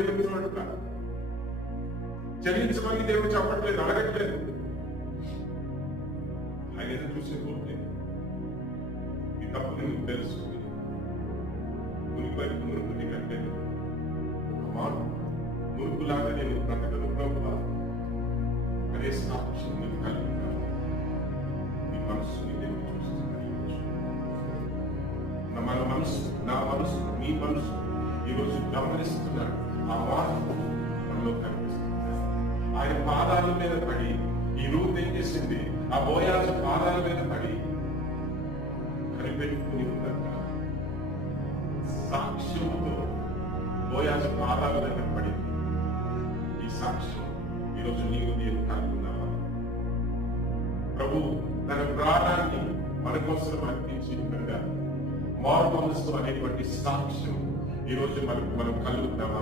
ఎదురు చూడట్లా. చెల్లించమని దేవుడు చెప్పట్లేదు, అడగట్లేదు. ఆయన ఎదురు చూసే పోతే ఈ తప్పు నువ్వు తెలుసుకుని మునిపైపు మునుపుని కంటే ఒక మాట మునుపులాగా నేను బ్రతకను ప్రభువా అనే సాక్ష్యం నేను కలిగి ఉన్నాను. నీ మనస్సుని దేవుడు చూస్తున్నాను. నా మనసు మీ మనసు ఈరోజు గమనిస్తున్నాడు. ఆ మార్పు మనలో కనిపిస్తుంది. ఆయన పాదాల మీద పడి ఈ రూట్ ఏం చేసింది? ఆ బోయాజు పాదాల మీద పడి కనిపెట్టుకుని ఉందంట. సాక్ష్యంతో బోయాజు పాదాల మీద పడింది. ఈ సాక్ష్యం ఈరోజు నీవు నేను కనుక్కున్నావా? ప్రభు తన ప్రాణాన్ని మన కోసం అర్పించి ఉండగా మారు మనస్సు అనేటువంటి సాక్ష్యం ఈరోజు మనం కలుగుతామా?